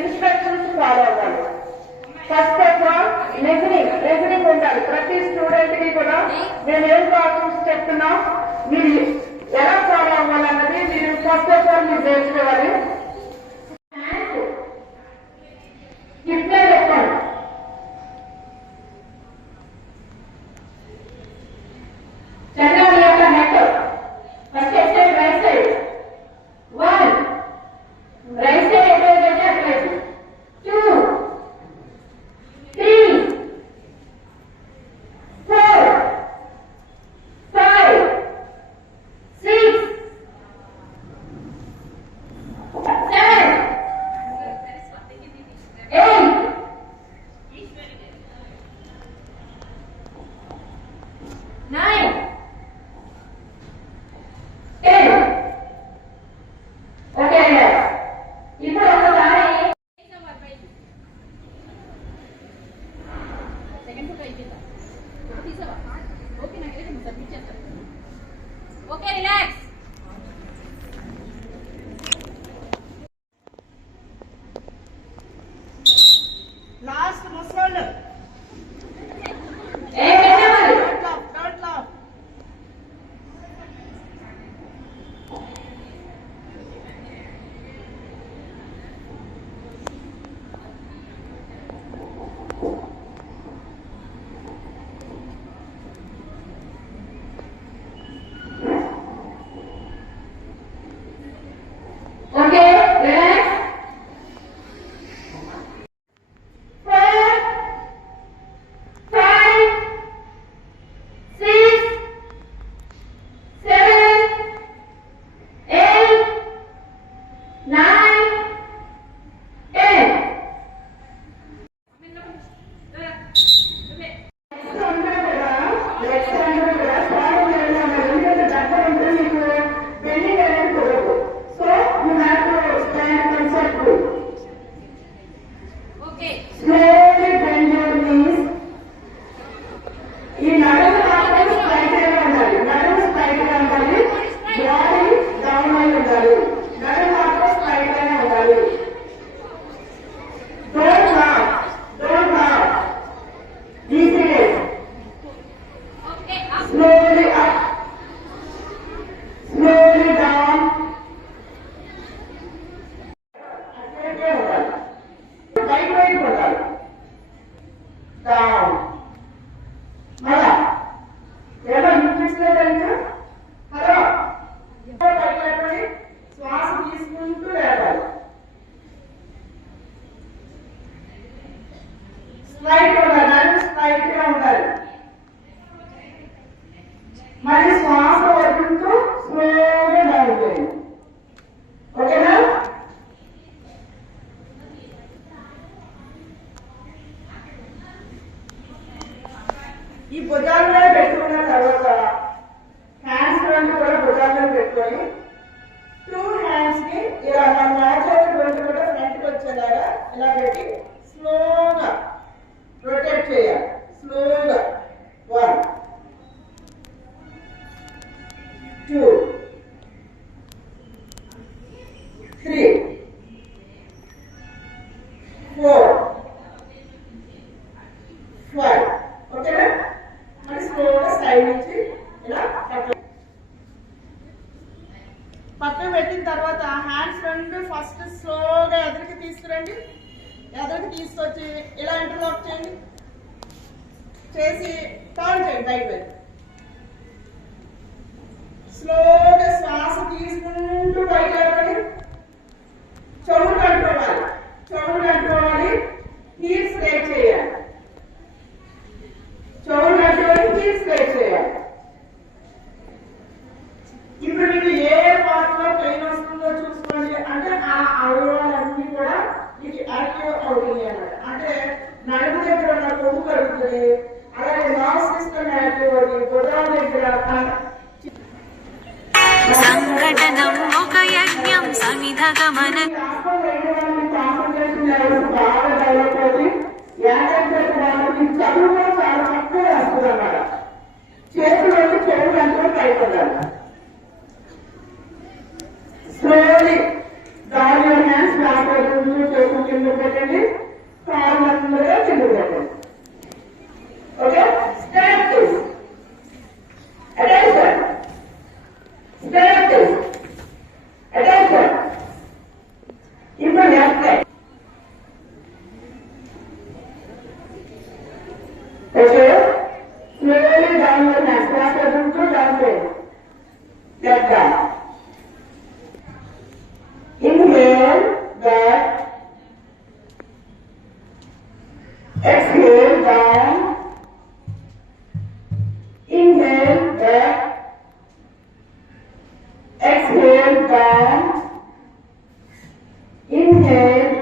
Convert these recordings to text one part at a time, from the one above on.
Instructions follow అవ్వాలి. First of all listening ఉండాలి. ప్రతి స్టూడెంట్ కి కూడా మేము ఏం ప్రాబ్లమ్స్ చెప్తున్నాం, మీరు ఎలా ఫాలో అవ్వాలన్నది మీరు ఫస్ట్ ఆఫ్ ఆల్ మీరు నేర్చుకోవాలి. ఇట్లే చెప్పండి. చంద్రబాబు యొక్క net first Exide right side 1 right side ఎక్కడైతే అట్లేదు 2 3 4 5 6 7 8 9 ఓకే ఇప్పుడు ఒకసారి సెకండ్ ఫోటో ఇచ్చేద్దాం. తీసావా? ఓకే నాకు సబ్మిట్ చేస్తాను. Okay relax. లాస్ట్ ముసలోళ్ళు okay relax. 4 5 6 7 8 9 10 okay slowly bend your knees. ఈ నడుము మాత్రం స్ట్రైట్ గా ఉండాలి. నడుము స్ట్రైట్ గా ఉండాలి. బాడీ డౌన్ అయి ఉండాలి. నడుము మాత్రం స్ట్రైట్ గానే ఉండాలి. Don't laugh. Easy okay slowly up, slowly down. అట్లే ఉండాలి. పైకి ఉండాలి. డౌన్. మళ్ళా ఏదో వినిపించలేదంటే హలో పైకి లేపండి. శ్వాస తీసుకుంటూ లేపాలి. స్ట్రైట్ ఉండాలి. నడుము స్ట్రైట్ గా ఉండాలి. మళ్ళీ శ్వాస వదులుతూ స్లోగా డౌన్ చేయండి. ఓకేనా? ఈ భుజాల మీద పెట్టుకున్న తర్వాత హ్యాండ్స్ రెండు కూడా భుజాల మీద పెట్టుకొని 2 హ్యాండ్స్ ని ఇలా మన మ్యాచ్ రెండు కూడా ఫ్రంట్కి వచ్చేలాగా ఇలా పెట్టి స్లోగా రొటేట్ చేయాలి. స్లోగా 1 2 3 4 5 ఓకేనా? మరి స్లోగా సైడ్ నుంచి ఇలా పక్కన పెట్టిన తర్వాత హ్యాండ్స్ రెండు ఫస్ట్ స్లోగా ఎదురుకి తీసుకురండి. ఎదురుకి తీసుకొచ్చి ఇలా ఇంటర్లాక్ చేయండి. చేసి టర్న్ చేయండి రైట్ వైపు. స్లోగా శ్వాస తీసుకుంటూ పైకి లేపండి. చెవులు కట్టుకోవాలి. హీల్స్ రేట్ చేయాలి. చెవులు కట్టుకొని హీల్స్ రేట్ చేయాలి. ఇప్పుడు మీకు ఏ పార్ట్ లో పెయిన్ వస్తుందో చూసుకోండి. అంటే ఆ అవయవాలన్నీ కూడా మీకు యాక్టివ్ అవుతుంది అన్నమాట. అంటే నడుము దగ్గర ఉన్న కొవ్వు కలుగుతుంది. అలాగే నర్వ్ సిస్టమ్ యాక్టివ్ అవుతుంది. భుజాల దగ్గర సంఘటనం ఒక యజ్ఞం సమిధగమన కాన్సన్ట్రేషన్ లెవెల్స్ బాగా డెవలప్ అవుతుంది. వాళ్ళకి చదువు కూడా చాలా తక్కువ వస్తుంది అన్నమాట. చేతులు వెళ్ళి చెవులు అంతా పైకి ఉండాలి. Slowly down your hands backward into taking in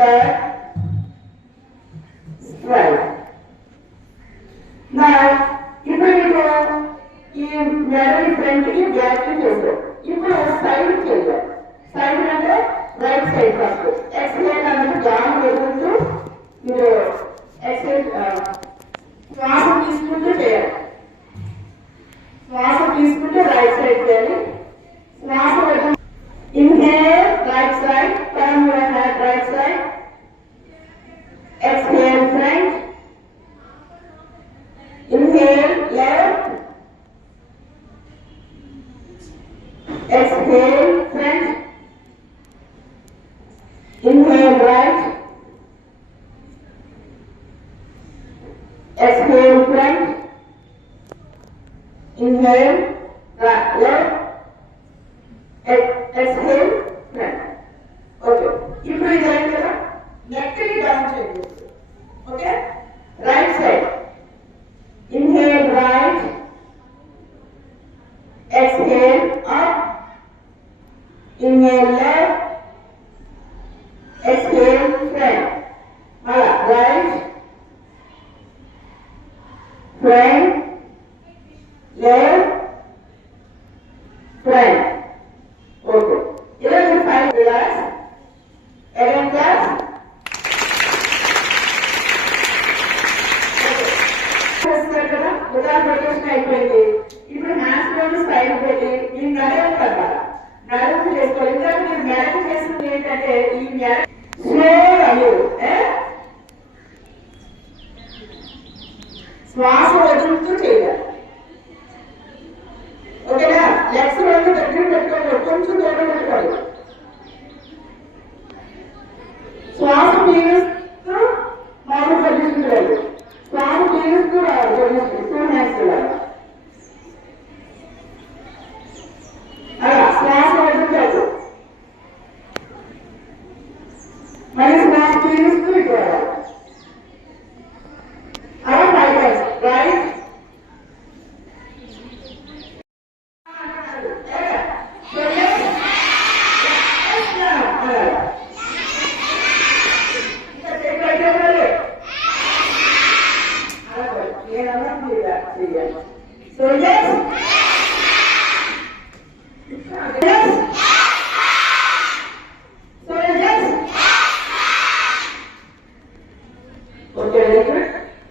back, straight. Now, ఇప్పుడు మీకు ఈ మెడని ఫ్రంట్ కి బ్యాక్ కి చేద్దాం. ఇప్పుడు సైడ్ చేద్దాం. సైడ్ అంటే రైట్ సైడ్ ఫస్ట్. ఎక్స్ప్లెయిన్ అన్నట్టు జాన్ ఎదుగుతూ మీరు ఎక్స్ప్లెయిన్ శ్వాస తీసుకుంటూ చేయాలి. శ్వాస తీసుకుంటూ రైట్ సైడ్ చేయాలి. శ్వాస వదిలి inhale right side, turn your head right side. Exhale front. Inhale left. Exhale front. Inhale right. Exhale front. Inhale right, left. Exhale front. Okay. ఇప్పుడు ఇది అయింది కదా, నెక్ ని డౌన్ చేయండి. Okay, right side. Inhale right. Exhale up. Inhale left. Exhale front. Mala right. Front. Left. Front. Okay. Here you find relax. Again class. కదా ఉదాహరణ ప్రదర్శన అయిపోయింది. ఇప్పుడు హ్యాండ్స్ లో సైడ్ పెట్టి ఈ నడవ కదా నడవ చేసుకోవాలి. ఇంకా మీరు మేనేజ్ చేస్తుంది ఏంటంటే ఈ స్లో అని శ్వాస వదులుతూ చేయాలి. ఓకేనా? లెగ్స్ రెండు దగ్గర పెట్టుకోవాలి, కొంచెం దూరం పెట్టుకోవాలి. శ్వాస పీలుస్తూ మామూలు పొజిషన్ వెళ్ళాలి. శ్వాస పీలుస్తూ రావాలి పొజిషన్. 2 hands వెళ్ళాలి. అలా శ్వాస వదులుతాడు. మళ్ళీ శ్వాస పీలుస్తూ ఇటు రావాలి. అలా 5 times. Right. So yes. Yes. So yes. Okay, very good.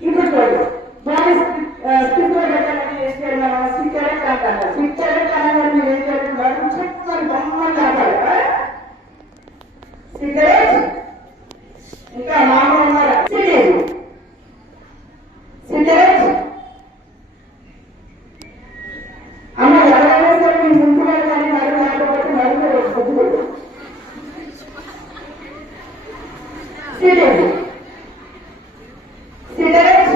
ఇప్పుడు చూడండి. బాడీ స్టిక్ పెట్టాలని ఏం చేయాలి? స్టిక్కరే కావాలి. స్టిక్కరే కావాలని మీరు ఏం చేయాలి? చెప్తాను బొమ్మలు కావాలి. సిగరెట్ ఇంకా మామూలు ఉన్నారా? సిగరెట్ అమ్మ ఎవరైనా సరే మీ ముందు కానీ మరి లేకపోతే మరింత పొద్దుకోదు. సిగరెట్ సిగరెట్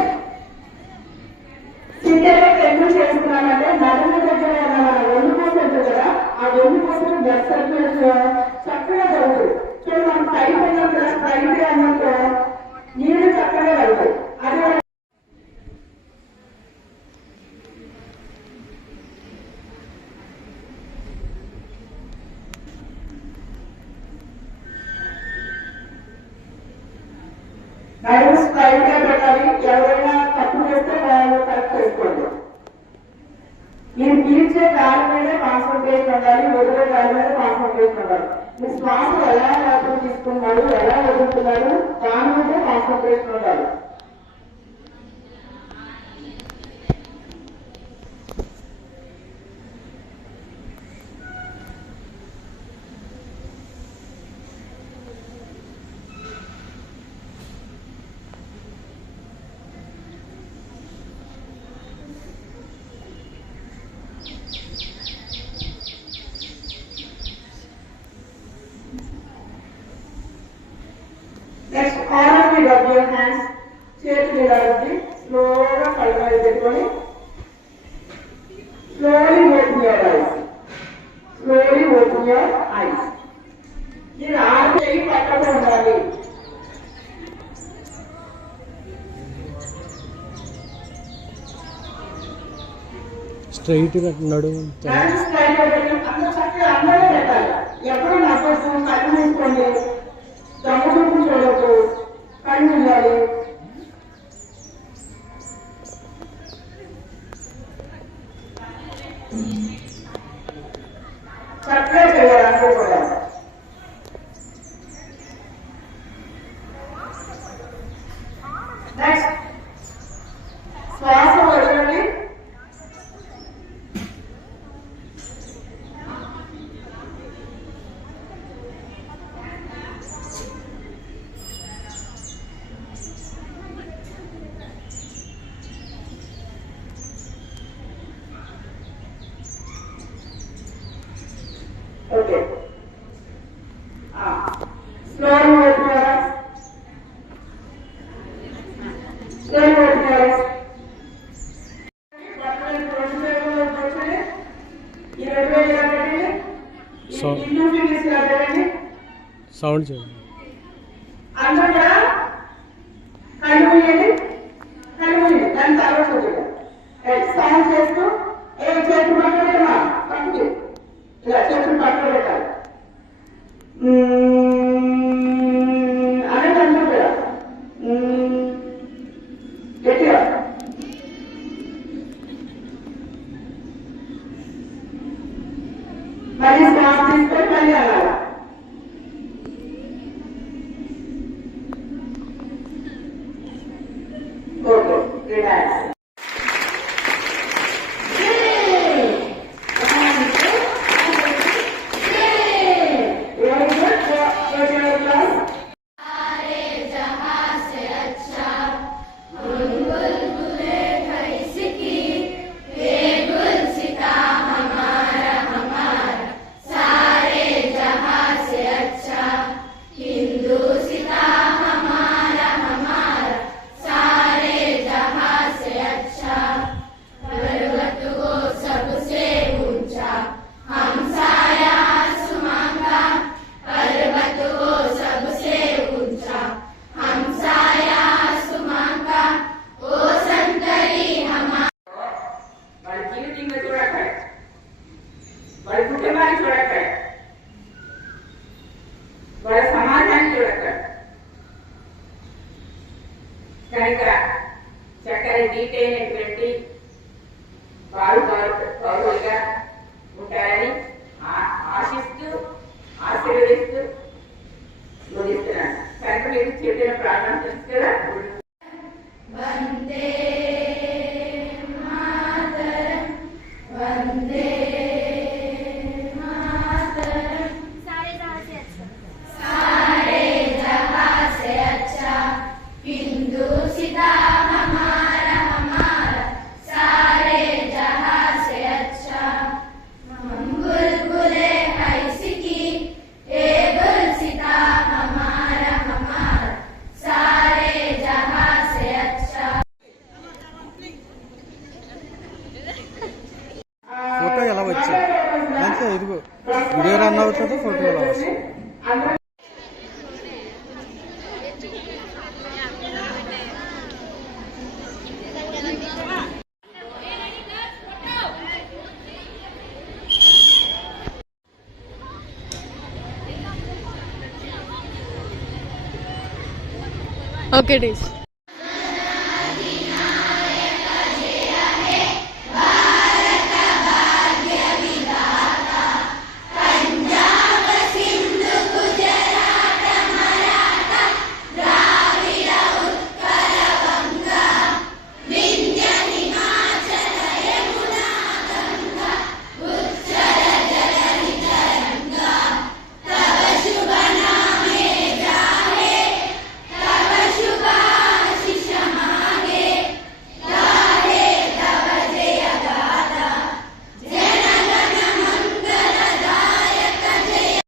సిగరెట్ ఎందుకు చేస్తున్నానంటే నడుము దగ్గర మన వెన్నుపూస ఉంటుంది కదా, ఆ వెన్నుపూసలు బ్లడ్ సర్క్యులేషన్ చక్కగా జరుగుతుంది. చూడండి, మనం పైకి వెళ్ళాం కదా, స్ట్రైట్ అన్నట్టు నీళ్లు చక్కగా వెళ్తాయి. అది నడుము స్ట్రైట్ గా పెట్టాలి. ఎవరైనా తప్పు చేస్తే వాళ్ళు కరెక్ట్ చేసుకోండి. మీరు పీల్చే గాలి మీదే కాన్సన్ట్రేషన్ ఉండాలి, వదిలే గాలి మీద కాన్సన్ట్రేషన్ ఉండాలి. మీ శ్వాస ఎలా లోపల తీసుకున్నాడు, ఎలా వదులుతున్నాడు, దాని మీదే కాన్సన్ట్రేషన్ ఉండాలి. Next, all of you rub your hands, చేతులు ఇలా రుద్ది స్లోగా కళ్ళ మీద పెట్టుకొని slowly open your eyes. Slowly open your eyes. మీరు ఆరు చేయి పక్కన ఉండాలి. స్ట్రైట్ గా నడుము స్ట్రైట్ గా పెట్టండి. అందరూ చక్కగా అందరూ పెట్టాలి. ఎప్పుడు నవ్వచ్చు, కళ్ళు మూసుకోండి, దమ్ము చూపు చూడదు. చేయాలి. చక్కగా చేయాలి అంతే కూడా. నెక్స్ట్ శ్వాస వదలండి. Okay, slowly open slowly open. Sound చేయండి. అందరూ కూడా కళ్ళు మూయండి, కళ్ళు మూయండి, దాని తర్వాత చూడండి. సౌండ్ చేస్తూ చేతులు పక్కన పెట్టమా, పక్కకి ఇలా చేతులు పక్కన పెట్టాలి అనేది అందరూ కూడా గట్టిగా. మళ్ళీ శ్వాస తీసుకొని మళ్ళీ అనాలి. Okay, relax. వాళ్ళ కుటుంబాన్ని చూడక్కడ, వాళ్ళ సమాజాన్ని చూడక్కడ. కనుక చక్కని డీటెయిల్ అయినటువంటి పౌరులుగా ఉంటారని ఆశిస్తూ ఆశీర్వదిస్తూ ముగిస్తున్నాను. కనుక మీరు చెప్పిన ప్రార్థన తెలుసు కదా. వందే మాతరం, వందే ఫోటో ఎలా వచ్చింది అంటే ఇదిగో వీడియో రన్ అవుతుంది, ఫోటో ఎలా వస్తుంది. Okay, days.